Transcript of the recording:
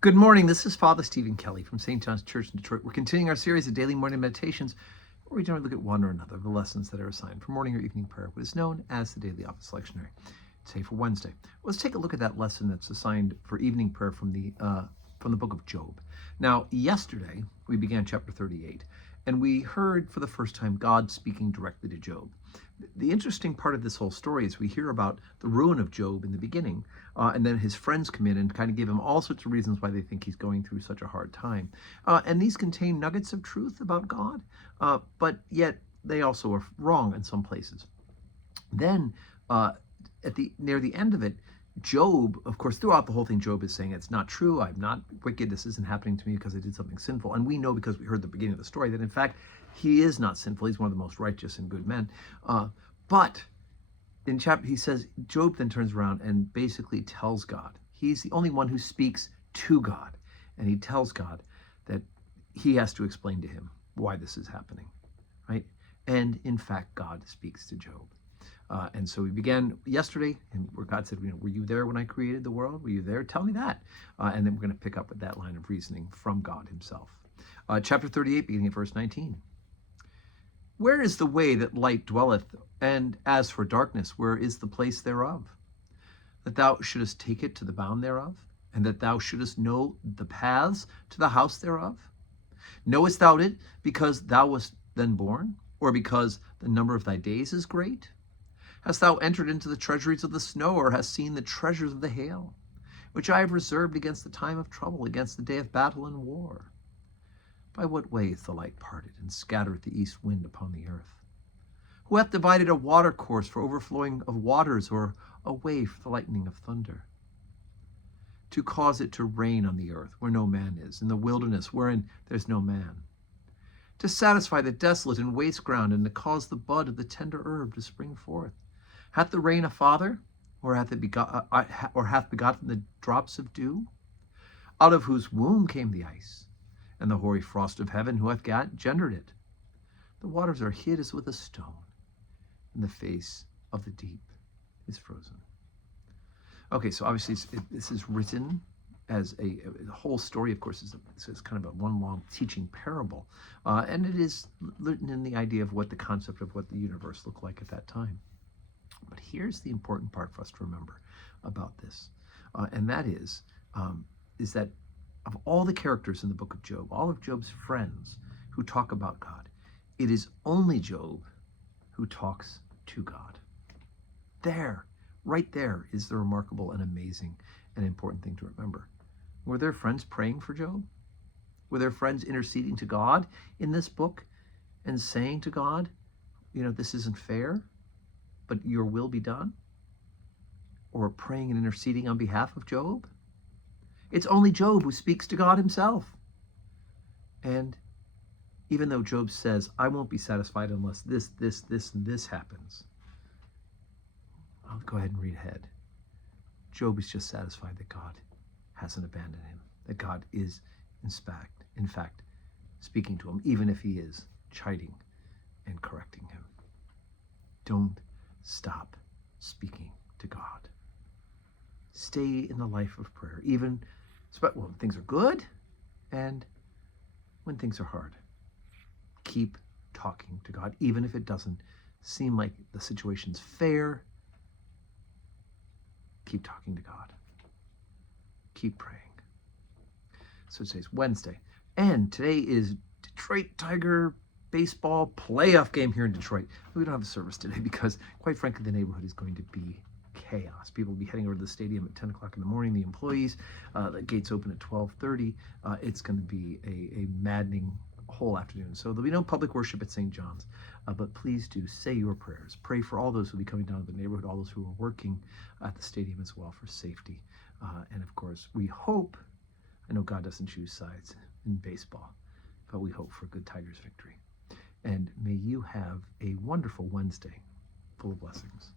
Good morning. This is Father Stephen Kelly from St. John's Church in Detroit. We're continuing our series of daily morning meditations where we generally look at one or another of the lessons that are assigned for morning or evening prayer, what is known as the Daily Office Lectionary. Today for Wednesday, let's take a look at that lesson that's assigned for evening prayer from the book of Job. Now, yesterday we began chapter 38, and we heard for the first time God speaking directly to Job. The interesting part of this whole story is we hear about the ruin of Job in the beginning, and then his friends come in and kind of give him all sorts of reasons why they think he's going through such a hard time. And these contain nuggets of truth about God, but yet they also are wrong in some places. Then, near the end of it, Job, of course, throughout the whole thing, Job is saying, it's not true, I'm not wicked, this isn't happening to me because I did something sinful. And we know, because we heard the beginning of the story, that in fact, he is not sinful. He's one of the most righteous and good men. But in chapter, he says, Job then turns around and basically tells God. He's the only one who speaks to God. And he tells God that he has to explain to him why this is happening, right? And in fact, God speaks to Job. And so we began yesterday, and where God said, were you there when I created the world? Were you there? Tell me that. And then we're going to pick up with that line of reasoning from God himself. Chapter 38, beginning at verse 19. Where is the way that light dwelleth? And as for darkness, where is the place thereof? That thou shouldest take it to the bound thereof, and that thou shouldest know the paths to the house thereof? Knowest thou it because thou wast then born, or because the number of thy days is great? Hast thou entered into the treasuries of the snow, or hast seen the treasures of the hail, which I have reserved against the time of trouble, against the day of battle and war? By what way is the light parted, and scattereth the east wind upon the earth? Who hath divided a water course for overflowing of waters, or a way for the lightning of thunder? To cause it to rain on the earth where no man is, in the wilderness wherein there's no man. To satisfy the desolate and waste ground, and to cause the bud of the tender herb to spring forth. Hath the rain a father, or hath begotten the drops of dew? Out of whose womb came the ice, and the hoary frost of heaven, who hath gendered it? The waters are hid as with a stone, and the face of the deep is frozen. Okay, so obviously this is written as the whole story, of course, is kind of a one long teaching parable, and it is written in the idea of what the concept of what the universe looked like at that time. But here's the important part for us to remember about this, and that is that of all the characters in the book of Job, all of Job's friends who talk about God, it is only Job who talks to God. Right there is the remarkable and amazing and important thing to remember. Were their friends praying for Job? Were their friends interceding to God in this book and saying to God, this isn't fair, but your will be done? Or praying and interceding on behalf of Job? It's only Job who speaks to God himself. And even though Job says, I won't be satisfied unless this, and this happens, I'll go ahead and read ahead. Job is just satisfied that God hasn't abandoned him, that God is, in fact, speaking to him, even if he is chiding and correcting him. Don't stop speaking to God. Stay in the life of prayer, even when things are good and when things are hard. Keep talking to God, even if it doesn't seem like the situation's fair. Keep talking to God. Keep praying. So today's Wednesday, and today is Detroit Tiger baseball playoff game here in Detroit. We don't have a service today because, quite frankly, the neighborhood is going to be chaos. People will be heading over to the stadium at 10 o'clock in the morning. The employees, the gates open at 12:30. It's going to be a maddening whole afternoon. So there'll be no public worship at St. John's, but please do say your prayers. Pray for all those who will be coming down to the neighborhood, all those who are working at the stadium as well, for safety. And of course, we hope, I know God doesn't choose sides in baseball, but we hope for a good Tigers victory. And may you have a wonderful Wednesday full of blessings.